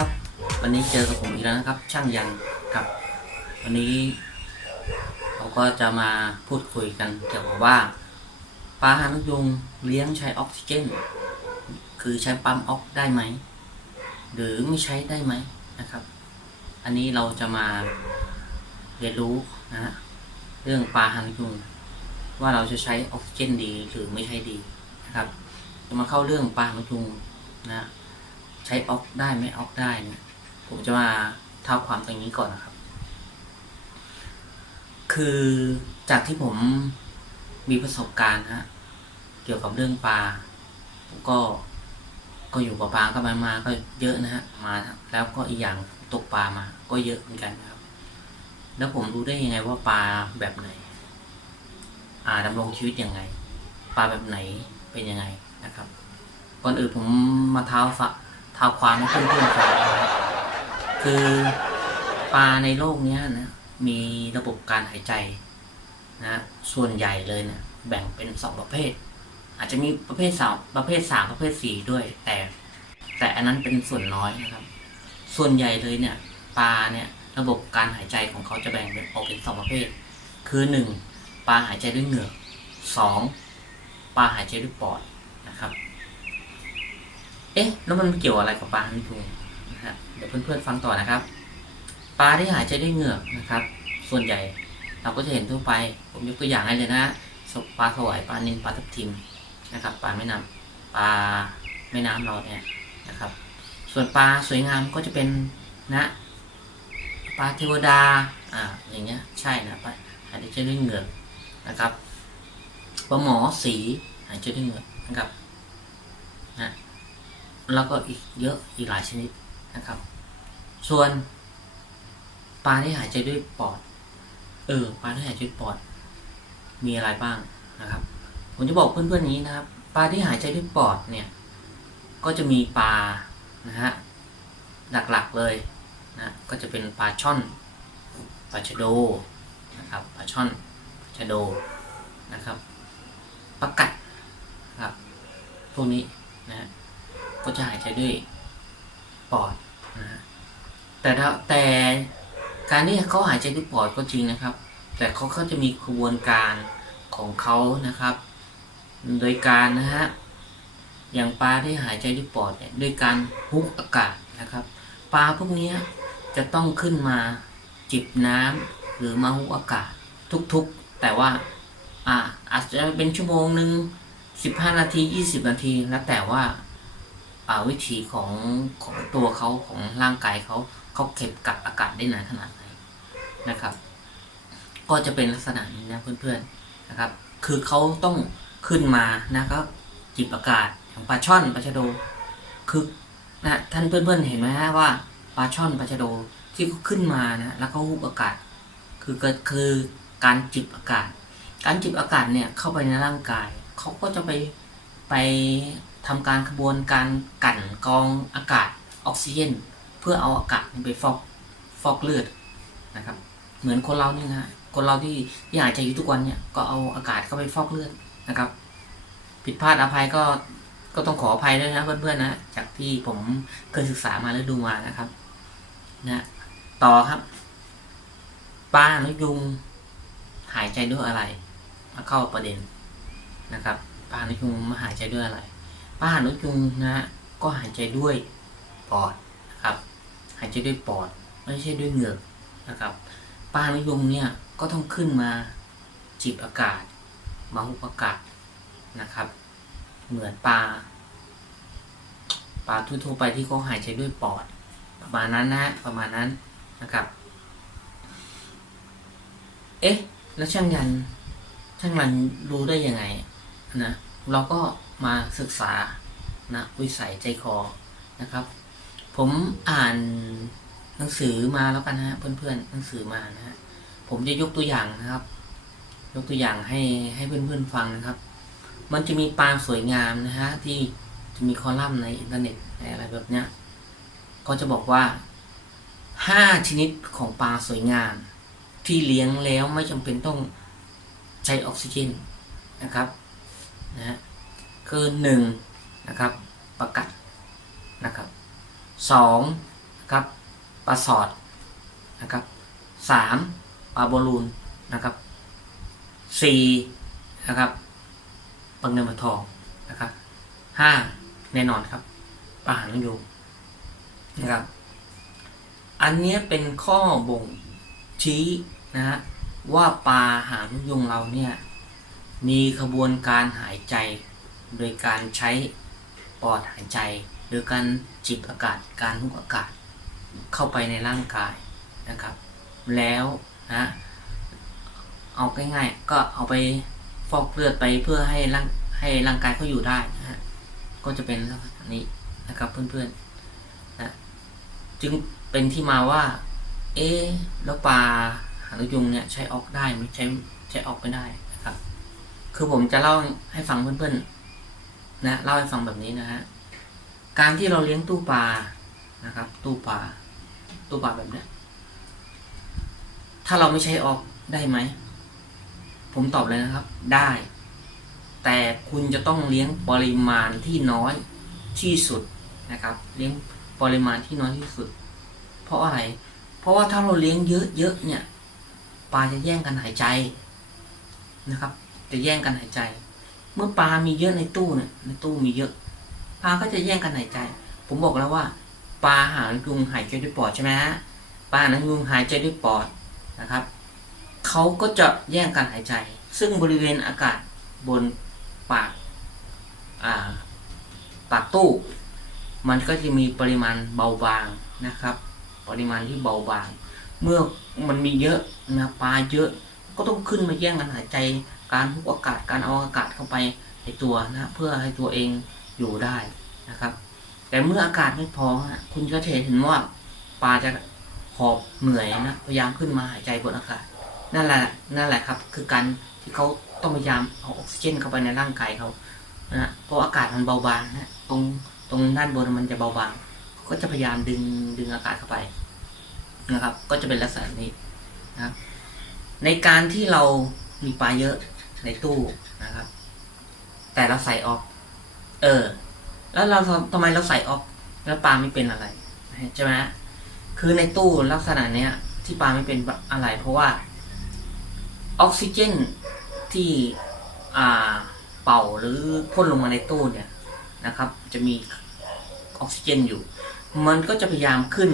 ครับเพื่อนๆครับ วันนี้เจอกับผมอีกแล้วนะครับ ช่างยันครับ วันนี้ เราก็จะมาพูดคุยกันเกี่ยวกับว่าปลาหางนกยุงเลี้ยงใช้ออกซิเจน คือใช้ปั๊มออกได้ไหม หรือไม่ใช้ได้ไหมนะครับ อันนี้เราจะมาเรียนรู้นะฮะเรื่องปลาหางนกยุงว่าเราจะใช้ออกซิเจนดีหรือไม่ใช้ดีนะครับ จะมาเข้าเรื่องปลาหางนกยุงนะ ช้ออกได้ไม่ออกได้เนี่ยผมจะมาเท่าความตรงนี้ก่อนนะครับ คือจากที่ผมมีประสบการณ์ฮะเกี่ยวกับเรื่องปลาผมก็ก็อยู่กับปลาก็มามาก็เยอะนะฮะมาแล้วก็อีกอย่างตกปลามา ก็เยอะเหมือนกันครับ แล้วผมรู้ได้ยังไงว่าปลาแบบไหน อ่าดำรงชีวิตยังไง ปลาแบบไหนเป็นยังไงนะครับ ก่อนอื่นผมมาเท้าฝะเท้าความให้เพื่อนๆฟังครับคือปลาในโลกเนี้ยนะมีระบบการหายใจนะส่วนใหญ่เลยเนะแบ่งเป็นสองประเภท อาจจะมีประเภทสามประเภทสามประเภทสี่ด้วย แต่ แต่อันนั้นเป็นส่วนน้อยนะครับ ส่วนใหญ่เลยเนี่ยปลาเนี่ยระบบการหายใจของเขาจะแบ่งเป็นออกเป็นสองประเภท คือหนึ่งปลาหายใจด้วยเหงือกสองปลาหายใจด้วยปอดนะครับ เอ๊ะ แล้วมันเกี่ยวอะไรกับปลาหางนกยุงนะฮะเดี๋ยวเพื่อนๆฟังต่อนะครับ ปลาที่หายใจด้วยเหงือกนะครับ ส่วนใหญ่เราก็จะเห็นทั่วไป ผมยกตัวอย่างให้เลยนะสปลาสวายปลานิลปลาทับทิมนะครับ ปลาแม่น้ำปลาแม่น้ำเราเนี่ยนะครับ ส่วนปลาสวยงามก็จะเป็นนะปลาเทวดาอ่าอย่างเงี้ยใช่นะปลาหายใจด้วยเหงือกนะครับปลาหมอสีหายใจด้วยเหงือกนะครับนะ แล้วก็อีกเยอะอีกหลายชนิดนะครับ ส่วนปลาที่หายใจด้วยปอด เออปลาที่หายใจด้วยปอด มีอะไรบ้างนะครับ ผมจะบอกเพื่อนๆอย่างนี้นะครับ ปลาที่หายใจด้วยปอดเนี่ย ก็จะมีปลานะฮะหลักๆเลยนะก็จะเป็นปลาช่อนปลาชะโดนะครับปลาช่อนปลาชะโดนะครับปลากัดครับพวกนี้นะฮะ ก็จะหายใจด้วยปอดนะฮะแต่ถ้าแต่การที่เขาหายใจด้วยปอดก็จริงนะครับ แต่เขาก็จะมีกระบวนการของเขานะครับ โดยการนะฮะอย่างปลาที่หายใจด้วยปอดเนี่ยด้วยการฮุกอากาศนะครับ ปลาพวกนี้จะต้องขึ้นมาจิบน้ำหรือมาฮุกอากาศทุกๆ แต่ว่าอ่าอาจจะเป็นชั่วโมงหนึ่งสิบห้านาทียี่สิบนาทีแล้วแต่ว่า วิธีของของตัวเขาของร่างกายเขาเขาเก็บกักอากาศได้นานขนาดไหนนะครับ ก็จะเป็นลักษณะนี้นะเพื่อนๆนะครับ คือเขาต้องขึ้นมานะครับจิบอากาศอย่างปลาช่อนปลาชะโดคือนะท่านเพื่อนๆเห็นไหมฮะว่าปลาช่อนปลาชะโดที่เขาขึ้นมานะแล้วเขาฮุบอากาศ คือก็คือการจิบอากาศ การจิบอากาศเนี่ยเข้าไปในร่างกายเขาก็จะไปไป ทำการกระบวนการกลั่นกรองอากาศออกซิเจนเพื่อเอาอากาศไปฟอกฟอกเลือดนะครับ เหมือนคนเรานี่นะคนเราที่ที่หายใจอยู่ทุกวันเนี่ยก็เอาอากาศเข้าไปฟอกเลือดนะครับ ผิดพลาดอภัยก็ก็ต้องขออภัยด้วยนะเพื่อนๆนะจากที่ผมเคยศึกษามาและดูมานะครับนะต่อครับปลาหรือยุงหายใจด้วยอะไรมาเข้าประเด็นนะครับปลาหรือยุงมาหายใจด้วยอะไร ปลาหนกยุงนะฮะก็หายใจด้วยปอดนะครับ หายใจด้วยปอด ไม่ใช่ด้วยเหงือกนะครับปลาหนกยุงเนี่ยก็ต้องขึ้นมาจิบอากาศ มาหุบอากาศนะครับ เหมือนปลาปลาทั่วๆไปที่เขาหายใจด้วยปอด ประมาณนั้นนะประมาณนั้นนะครับ เอ๊ะ แล้วช่างยันช่างยันรู้ได้ยังไงนะเราก็มาศึกษา นะวิสัยใจคอนะครับ ผมอ่านหนังสือมาแล้วกันนะฮะเพื่อนๆหนังสือมานะฮะผมจะยกตัวอย่างนะครับ ยกตัวอย่างให้ให้เพื่อนๆฟังนะครับ มันจะมีปลาสวยงามนะฮะที่จะมีคอลัมน์ในอินเทอร์เน็ตอะไรแบบเนี้ยก็จะบอกว่าห้าชนิดของปลาสวยงาม ที่เลี้ยงแล้วไม่จำเป็นต้องใช้ออกซิเจนนะครับนะฮะคือหนึ่ง นะครับ ประกัดนะครับสองนะครับปลาสอดนะครับสามปลาบอลูนนะครับสี่นะครับปลาเงินปลาทองนะครับห้าแน่นอนครับปลาหางนกยูงนะครับ อันนี้เป็นข้อบ่งชี้นะฮะว่าปลาหางนกยุงเราเนี่ยมีขบวนการหายใจโดยการใช้ ปอดหายใจ หรือการจิบอากาศการหุบอากาศเข้าไปในร่างกายนะครับ แล้วนะเอาง่ายๆก็เอาไปฟอกเลือดไปเพื่อให้ร่างให้ร่างกายเขาอยู่ได้นะฮะก็จะเป็นลักษณะนี้นะครับเพื่อนๆนะจึงเป็นที่มาว่า เอ๊แล้วปลาหางนกยุงเนี่ยใช้ออกได้ไหมใช้ใช้ออกไม่ได้นะครับ คือผมจะเล่าให้ฟังเพื่อนๆ นะเล่าให้ฟังแบบนี้นะฮะการที่เราเลี้ยงตู้ปลานะครับ ตู้ปลาตู้ปลาแบบนี้ถ้าเราไม่ใช้ออกได้ไหม ผมตอบเลยนะครับ ได้ แต่คุณจะต้องเลี้ยงปริมาณที่น้อยที่สุดนะครับ เลี้ยงปริมาณที่น้อยที่สุด เพราะอะไร เพราะว่าถ้าเราเลี้ยงเยอะๆเนี่ยปลาจะแย่งกันหายใจนะครับ จะแย่งกันหายใจ เมื่อปลามีเยอะในตู้เนี่ยในตู้มีเยอะ ปลาก็จะแย่งกันหายใจ ผมบอกแล้วว่า ปลาหางยุงหายใจด้วยปอดใช่ไหมฮะปลาหางยุงหายใจด้วยปอดนะครับเขาก็จะแย่งกันหายใจ ซึ่งบริเวณอากาศบนปากอ่าปากตู้ มันก็จะมีปริมาณเบาบางนะครับ ปริมาณที่เบาบาง เมื่อมันมีเยอะนะปลาเยอะ ก็ต้องขึ้นมาแย่งกันหายใจการหุบอากาศการเอาอากาศเข้าไปในตัวนะเพื่อให้ตัวเองอยู่ได้นะครับ แต่เมื่ออากาศไม่พอคุณก็จะเห็นว่าปลาจะหอบเหนื่อยนะพยายามขึ้นมาหายใจบนอากาศนั่นแหละนั่นแหละครับ คือการที่เขาต้องพยายามเอาออกซิเจนเข้าไปในร่างกายเขานะเพราะอากาศมันเบาบางนะตรงตรงด้านบนมันจะเบาบาง ก็จะพยายามดึงดึงอากาศเข้าไปนะครับ ก็จะเป็นลักษณะนี้นะครับ ในการที่เรามีปลาเยอะในตู้นะครับ แต่เราใส่ออก เออ แล้วเราทำไมเราใส่ออกแล้วปลาไม่เป็นอะไรใช่ไหมคือในตู้ลักษณะเนี้ย ที่ปลาไม่เป็นอะไร เพราะว่า ออกซิเจนที่อ่าเป่าหรือพ่นลงมาในตู้เนี่ยนะครับ จะมีออกซิเจนอยู่ มันก็จะพยายามขึ้น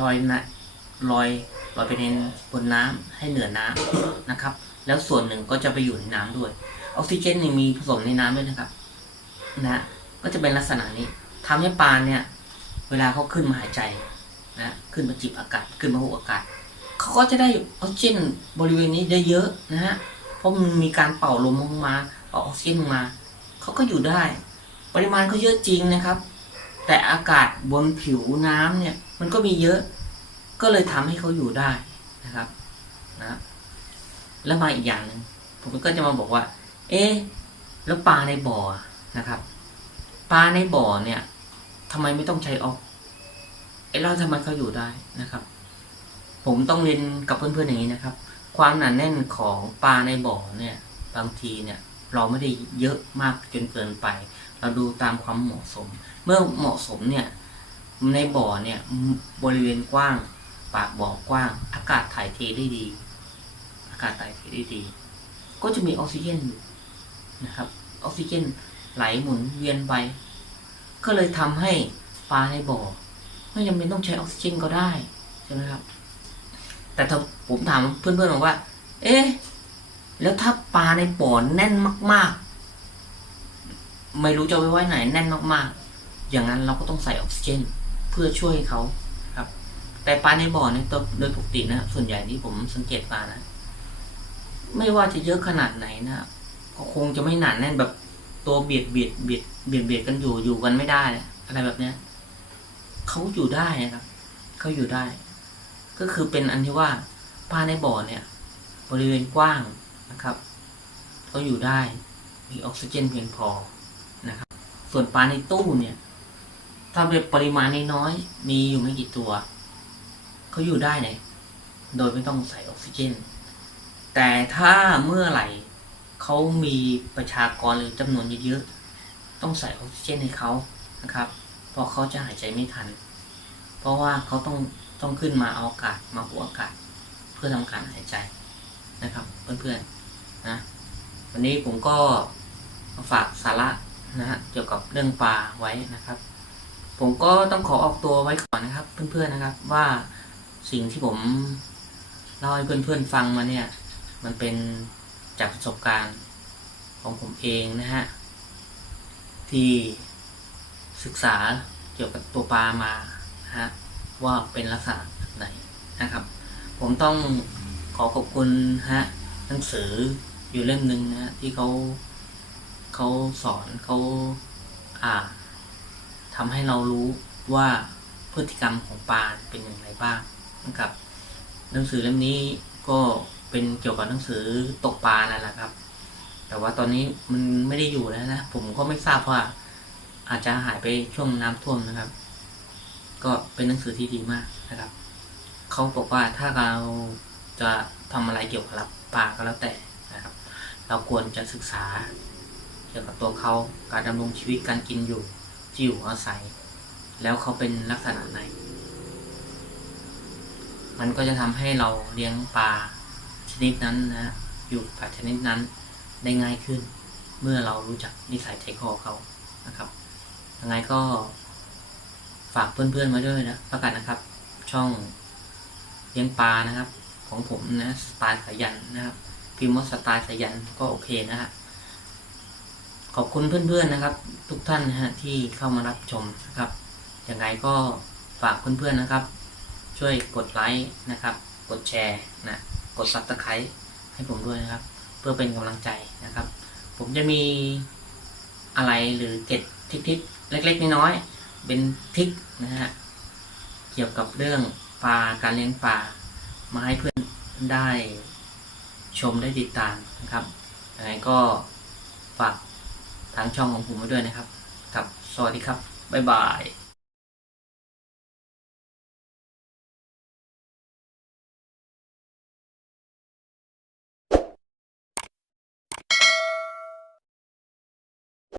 ลอยนะลอย ลอยไปในบนน้ำให้เหนือน้ำนะครับ แล้วส่วนหนึ่งก็จะไปอยู่ในน้ำด้วย ออกซิเจนนี่มีผสมในน้ำด้วยนะครับนะก็จะเป็นลักษณะนี้ทำให้ปลาเนี่ย เวลาเขาขึ้นมาหายใจนะขึ้นมาจิบอากาศขึ้นมาหูอากาศเขาก็จะได้ออกซิเจนบริเวณนี้ได้เยอะนะฮะเพราะมันมีการเป่าลมลงมาเอาออกซิเจนลงมาเขาก็อยู่ได้ ปริมาณเขาเยอะจริงนะครับ แต่อากาศบนผิวน้ำเนี่ย มันก็มีเยอะ ก็เลยทำให้เขาอยู่ได้นะครับนะแล้วมาอีกอย่างหนึ่งผมก็จะมาบอกว่า เอ๊ะแล้วปลาในบ่อนะครับ ปลาในบ่อเนี่ยทำไมไม่ต้องใช้ออกไอ้เราทำไมเขาอยู่ได้นะครับ ผมต้องเรียนกับเพื่อนๆอย่างนี้นะครับ ความหนาแน่นของปลาในบ่อเนี่ย บางทีเนี่ย เราไม่ได้เยอะมากจนเกินไป เราดูตามความเหมาะสม เมื่อเหมาะสมเนี่ยในบ่อเนี่ยบริเวณกว้าง ปากบ่อกว้าง อากาศถ่ายเทได้ดี อากาศถ่ายเทได้ดี ก็จะมีออกซิเจนนะครับ ออกซิเจนไหลหมุนเวียนไป ก็เลยทำให้ปลาในบ่อ ไม่จำเป็นต้องใช้ออกซิเจนก็ได้ใช่ไหมครับ แต่ถ้าผมถามเพื่อนๆบอกว่า เอ๊ะแล้วถ้าปลาในบ่อแน่นมาก ๆ ไม่รู้จะไปไว้ไหนแน่นมาก ๆ อย่างนั้นเราก็ต้องใส่ออกซิเจน เพื่อช่วยเขา แต่ปลาในบ่อเนี่ยโดยปกตินะส่วนใหญ่ที่ผมสังเกตปลานะ ไม่ว่าจะเยอะขนาดไหนนะก็คงจะไม่หนาแน่นแบบตัวเบียดเบียดเบียดเบียดเบียดกันอยู่อยู่กันไม่ได้อะไรแบบเนี้ยเขาอยู่ได้นะครับเขาอยู่ได้ ก็คือเป็นอันที่ว่าปลาในบ่อเนี่ย บริเวณกว้างนะครับเขาอยู่ได้ มีออกซิเจนเพียงพอนะครับ ส่วนปลาในตู้เนี่ย ถ้าเป็นปริมาณน้อยๆมีอยู่ไม่กี่ตัว เขาอยู่ได้เนี่ยโดยไม่ต้องใส่ออกซิเจน แต่ถ้าเมื่อไหร่เขามีประชากรหรือจำนวนเยอะๆต้องใส่ออกซิเจนให้เขานะครับ เพราะเขาจะหายใจไม่ทัน เพราะว่าเขาต้องต้องขึ้นมาเอาอากาศมาหัวอากาศ เพื่อทำการหายใจนะครับเพื่อนๆนะวันนี้ผมก็ฝากสาระนะฮะเกี่ยวกับเรื่องปลาไว้นะครับ ผมก็ต้องขอออกตัวไว้ก่อนนะครับ เพื่อนๆนะครับว่า สิ่งที่ผมเล่าให้เพื่อนๆฟังมาเนี่ย มันเป็นจากประสบการณ์ของผมเองนะฮะ ที่ศึกษาเกี่ยวกับตัวปลามาฮะว่าเป็นลักษณะไหนนะครับ ผมต้องขอขอบคุณฮะหนังสืออยู่เล่มหนึ่งนะฮะที่เขาเขาสอนเขาอ่าทำให้เรารู้ว่าพฤติกรรมของปลาเป็นอย่างไรบ้าง นะครับ หนังสือเล่มนี้ก็เป็นเกี่ยวกับหนังสือตกปลานั่นแหละครับ แต่ว่าตอนนี้มันไม่ได้อยู่แล้วนะ ผมก็ไม่ทราบว่าอาจจะหายไปช่วงน้ำท่วมนะครับ ก็เป็นหนังสือที่ดีมากนะครับ เขาบอกว่าถ้าเราจะทำอะไรเกี่ยวกับปลาก็แล้วแต่นะครับ เราควรจะศึกษาเกี่ยวกับตัวเขาการดำรงชีวิตการกินอยู่ที่อยู่อาศัย แล้วเขาเป็นลักษณะไหน มันก็จะทำให้เราเลี้ยงปลาชนิดนั้นนะอยู่กับชนิดนั้นได้ง่ายขึ้น เมื่อเรารู้จักนิสัยใจคอเขานะครับยังไงก็ฝากเพื่อนๆไว้ด้วยนะแล้วกันนะครับ ช่องเลี้ยงปลานะครับ ของผมนะสไตล์สายันนะครับพิมพ์ว่าสไตล์สายันก็โอเคนะฮะขอบคุณเพื่อนๆนะครับ ทุกท่านนะฮะที่เข้ามารับชมนะครับยังไงก็ฝากเพื่อนๆนะครับ ช่วยกดไลค์นะครับ กดแชร์นะกดซับสไครต์ให้ผมด้วยนะครับ เพื่อเป็นกำลังใจนะครับ ผมจะมีอะไรหรือเก็ดทิกๆเล็กๆน้อยๆเป็นทริกนะฮะเกี่ยวกับเรื่องปลาการเลี้ยงปลามาให้เพื่อนได้ชมได้ติดตามนะครับยังไงก็ฝากทางช่องของผมไว้ด้วยนะครับ ครับ สวัสดีครับ บ๊ายบาย